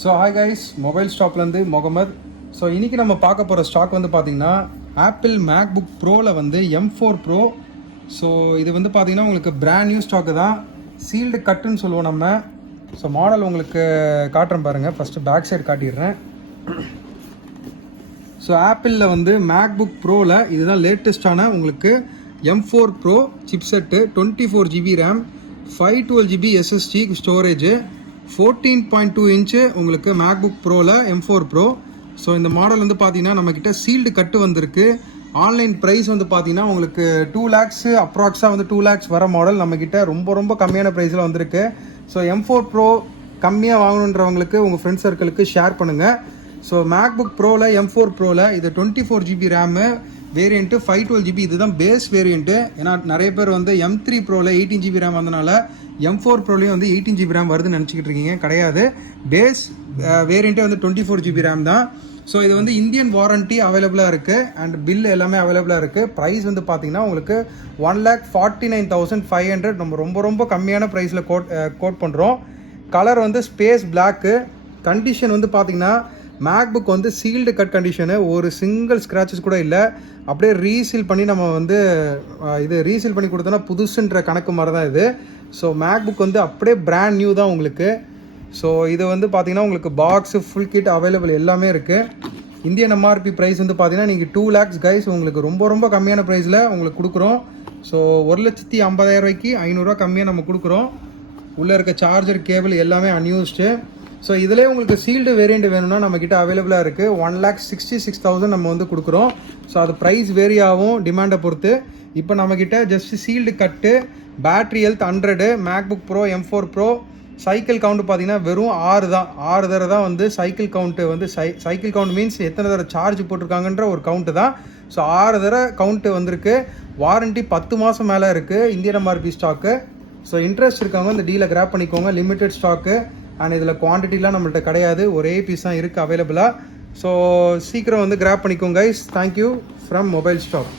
So hi guys, mobile ஸ்டாப்லேருந்து Mohammed. So இன்றைக்கி நம்ம பார்க்க போகிற ஸ்டாக் வந்து பார்த்திங்கன்னா ஆப்பிள் மேக்புக் ப்ரோவில் வந்து M4 ப்ரோ. ஸோ இது வந்து பார்த்திங்கன்னா உங்களுக்கு பிராண்ட் நியூ ஸ்டாக்கு தான், சீல்டு கட்டுன்னு சொல்லுவோம் நம்ம. ஸோ மாடல் உங்களுக்கு காட்டுறேன் பாருங்கள். ஃபஸ்ட்டு பேக் சைடு காட்டிடுறேன். ஸோ ஆப்பிளில் வந்து மேக்புக் ப்ரோவில் இதுதான் லேட்டஸ்டான உங்களுக்கு M4 pro chipset, 24 GB RAM, 512 GB SSD storage, 14.2 inch உங்களுக்கு மேக்புக் ப்ரோவில் M4 ப்ரோ. ஸோ இந்த மாடல் வந்து பார்த்தீங்கன்னா நம்மக்கிட்ட சீல்டு கட்டு வந்திருக்கு. ஆன்லைன் ப்ரைஸ் வந்து பார்த்தீங்கன்னா உங்களுக்கு 2 lakhs அப்ராக்ஸாக வந்து 2 lakhs வர மாடல் நம்மக்கிட்ட ரொம்ப கம்மியான ப்ரைஸில் வந்திருக்கு. ஸோ M4 ப்ரோ கம்மியாக வாங்கணுன்றவங்களுக்கு உங்கள் ஃப்ரெண்ட்ஸ் சர்க்கிளுக்கு ஷேர் பண்ணுங்கள். ஸோ மேக்புக் ப்ரோவில் M4 ப்ரோவில் இது 24 GB ரேமு வேரியண்ட்டு, 512 GB இதுதான் பேஸ் வேரியண்ட்டு. ஏன்னா நிறைய பேர் வந்து M3 ப்ரோவில் 18 GB ரேம் வந்தனால M4 ப்ரோலையும் வந்து 18 GB ரேம் வருதுன்னு நினச்சிக்கிட்டு இருக்கீங்க. கிடையாது, பேஸ் வேரியண்ட்டே வந்து 24 GB ரேம் தான். ஸோ இது வந்து இந்தியன் வாரண்ட்டி அவைலபிளாக இருக்குது அண்ட் பில் எல்லாமே அவைலபிளாக இருக்குது. ப்ரைஸ் வந்து பார்த்தீங்கன்னா உங்களுக்கு 1,49,500 நம்ம ரொம்ப கம்மியான ப்ரைஸில் கோட் பண்ணுறோம். கலர் வந்து ஸ்பேஸ் பிளாக்கு. கண்டிஷன் வந்து பார்த்தீங்கன்னா மேக்புக் வந்து சீல்டு கட் கண்டிஷனு, ஒரு சிங்கிள் ஸ்க்ராச்சஸ் கூட இல்லை. அப்படியே ரீசீல் பண்ணி நம்ம வந்து இது ரீசீல் பண்ணி கொடுத்தோன்னா புதுசுன்ற கணக்கு மாதிரி தான் இது. ஸோ மேக்புக் வந்து அப்படியே பிராண்ட் நியூ தான் உங்களுக்கு. ஸோ இது வந்து பார்த்தீங்கன்னா உங்களுக்கு பாக்ஸு ஃபுல் கிட் அவைலபிள் எல்லாமே இருக்குது. இந்தியன் MRP ப்ரைஸ் வந்து பார்த்தீங்கன்னா நீங்கள் 2 lakhs கைஸ் உங்களுக்கு ரொம்ப கம்மியான ப்ரைஸில் உங்களுக்கு கொடுக்குறோம். ஸோ 1,50,000 500 கம்மியாக நம்ம கொடுக்குறோம். உள்ளே இருக்க சார்ஜர் கேபிள் எல்லாமே அன்யூஸ்டு. ஸோ இதிலே உங்களுக்கு சீல்டு வேரியண்ட் வேணும்னா நம்மக்கிட்ட அவைலபிளாக இருக்குது. 1,66,000 நம்ம வந்து கொடுக்குறோம். ஸோ அது ப்ரைஸ் வேரி ஆகும் டிமாண்டை பொறுத்து. இப்போ நம்மக்கிட்ட ஜஸ்ட் சீல்டு கட்டு, battery health 100, MacBook pro M4 pro. Cycle count பார்த்தீங்கன்னா வெறும் 6 தான். 6 தடவை தான் வந்து சைக்கிள் கவுண்ட்டு வந்து சைக்கிள் கவுண்ட் மீன்ஸ் எத்தனை தடவை சார்ஜ் போட்டிருக்காங்கன்ற ஒரு கவுண்ட்டு தான். ஸோ 6 தடவை கவுண்ட்டு வந்திருக்கு. வாரண்ட்டி 10 மாதம் மேலே இருக்குது Indian MRP stock. So interest இருக்கவங்க இந்த டீலை கிராப் பண்ணிக்கோங்க. லிமிடெட் ஸ்டாக்கு அண்ட் இதில் குவான்டிட்டிலாம் நம்மள்ட்ட கிடையாது, ஒரே பீஸ் தான் இருக்குது அவைலபிளாக. ஸோ சீக்கிரம் வந்து கிராப் பண்ணிக்கோங்க guys. Thank you from mobile stop.